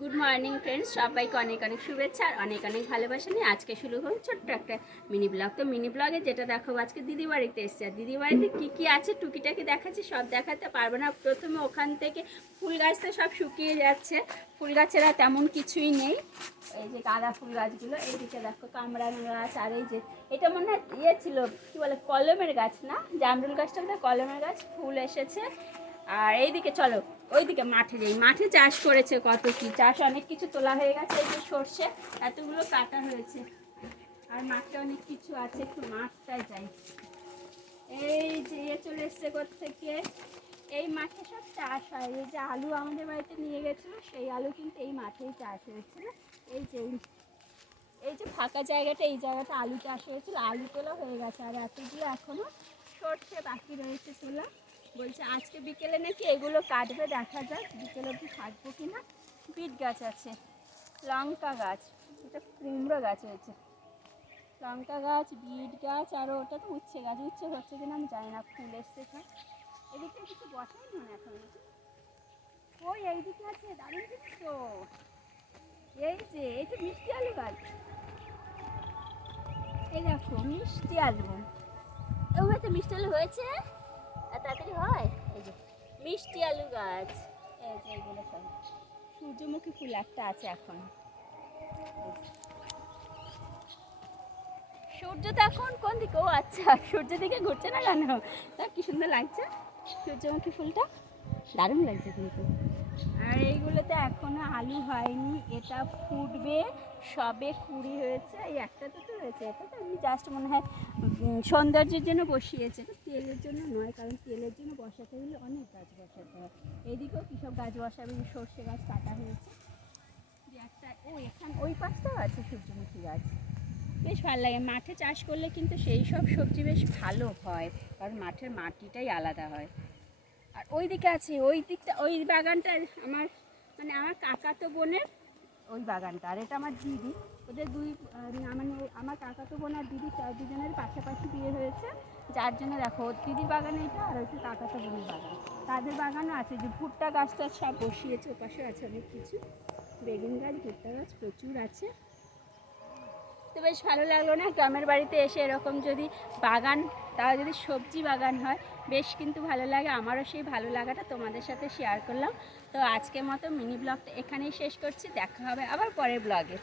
Good morning friends, সবাইকে অনেক অনেক শুভেচ্ছা আর অনেক অনেক ভালোবাসা নিয়ে আজকে শুরু হল ছোট্ট একটা মিনি ব্লগ। তো মিনি ব্লগে যেটা দেখো, আজকে দিদি বাড়িতে এসছে। আর দিদি বাড়িতে কী কী আছে টুকিটাকি দেখাচ্ছি, সব দেখাতে পারবো না। প্রথমে ওখান থেকে ফুল গাছ তো সব শুকিয়ে যাচ্ছে, ফুল গাছেরা তেমন কিছুই নেই। এই যে গাঁদা ফুল গাছগুলো, এইদিকে দেখো কামরাঙা গাছ, আর এই যে এটা মনে হয় ইয়ে ছিল, কী বলে, কলমের গাছ না, জামরুল গাছটা বোধ হয় কলমের গাছ, ফুল এসেছে। আর এইদিকে চলো ওইদিকে মাঠে যাই, মাঠে চাষ করেছে, কত কি চাষ, অনেক কিছু তোলা হয়ে গেছে। এই যে সর্ষে এতগুলো কাটা হয়েছে, আর মাঠে অনেক কিছু আছে, একটু মাঠটায় যাই। এই যে চলে এসছে থেকে, এই মাঠে সব চাষ হয়। এই যে আলু আমাদের বাড়িতে নিয়ে গেছিলো, সেই আলু কিন্তু এই মাঠেই চাষ হয়েছিল। এই যে এই যে ফাঁকা জায়গাটা, এই জায়গাটা আলু চাষ হয়েছিল, আলু তোলা হয়ে গেছে। আর এতগুলো এখনো সর্ষে বাকি রয়েছে তোলা। বলছে আজকে বিকেলে নাকি এগুলো কাটবে, দেখা যাক বিকেলে অবধি কাটবো কিনা। বিট গাছ আছে, লঙ্কা গাছ, এটা কুমড়ো গাছ হয়েছে, লঙ্কা গাছ, বিট গাছ, আরও ওটা তো উচ্ছে গাছ। উচ্ছে হচ্ছে কিনা আমি জানি না, ফুল এসছে সব। এদিকে কিছু বসাই না এখন, ওই এইদিকে আছে, দারুণ জিনিস তো। এই যে এই যে মিষ্টি আলু গাছ, এই দেখো মিষ্টি আলু, ওগুলোতে মিষ্টি আলু হয়েছে, আর তাড়াতাড়ি হয়। এই যে মিষ্টি আলু গাছ, এই যে এগুলো সব। সূর্যমুখী ফুল একটা আছে এখন। সূর্য তো এখন কোন দিকে? ও আচ্ছা, সূর্য দিকে ঘুরছে না কেন? তা কি সুন্দর লাগছে সূর্যমুখী ফুলটা, দারুণ লাগছে কিন্তু। আর এইগুলোতে এখনো আলু হয়নি, এটা ফুটবে, সবে কুড়ি হয়েছে। এই একটা তো হয়েছে, এটা তো আমি জাস্ট মনে হয় সৌন্দর্যের জন্য বসিয়েছে, তো তেলের জন্য নয়, কারণ তেলের জন্য বসাতে হলে অনেক গাছ বসাতে হয়। এইদিকেও কী সব গাছ বসাবে, সর্ষে গাছ কাটা হয়েছে যে একটা, ও এখানে ওই পাশটাও আছে সূর্যমুখী গাছ। বেশ ভালো লাগে, মাঠে চাষ করলে কিন্তু সেই সব সবজি বেশ ভালো হয়, কারণ মাঠের মাটিটাই আলাদা হয়। আর ওই দিকে আছে, ওই দিকটা, ওই বাগানটা আমার, মানে আমার কাকাতো বোনের ওই বাগানটা, আর এটা আমার দিদি। ওদের দুই, মানে আমার কাকাতো বোন আর দিদি দুজনের পাশাপাশি বিয়ে হয়েছে, যার জন্য দেখো দিদির বাগানে এটা, আর হচ্ছে কাকাতো বোনের বাগান। তাদের বাগানও আছে, যে ভুট্টা গাছটা সব বসিয়েছে, ওপাশেও আছে অনেক কিছু, বেগুন গাছ, ভুট্টা গাছ প্রচুর আছে। তো বেশ ভালো লাগলো না গ্রামের বাড়িতে এসে এরকম যদি বাগান, তাও যদি সবজি বাগান হয়, বেশ কিন্তু ভালো লাগে। আমারও সেই ভালো লাগাটা তোমাদের সাথে শেয়ার করলাম। তো আজকের মতো মিনি ব্লগটা এখানেই শেষ করছি, দেখা হবে আবার পরের ব্লগে।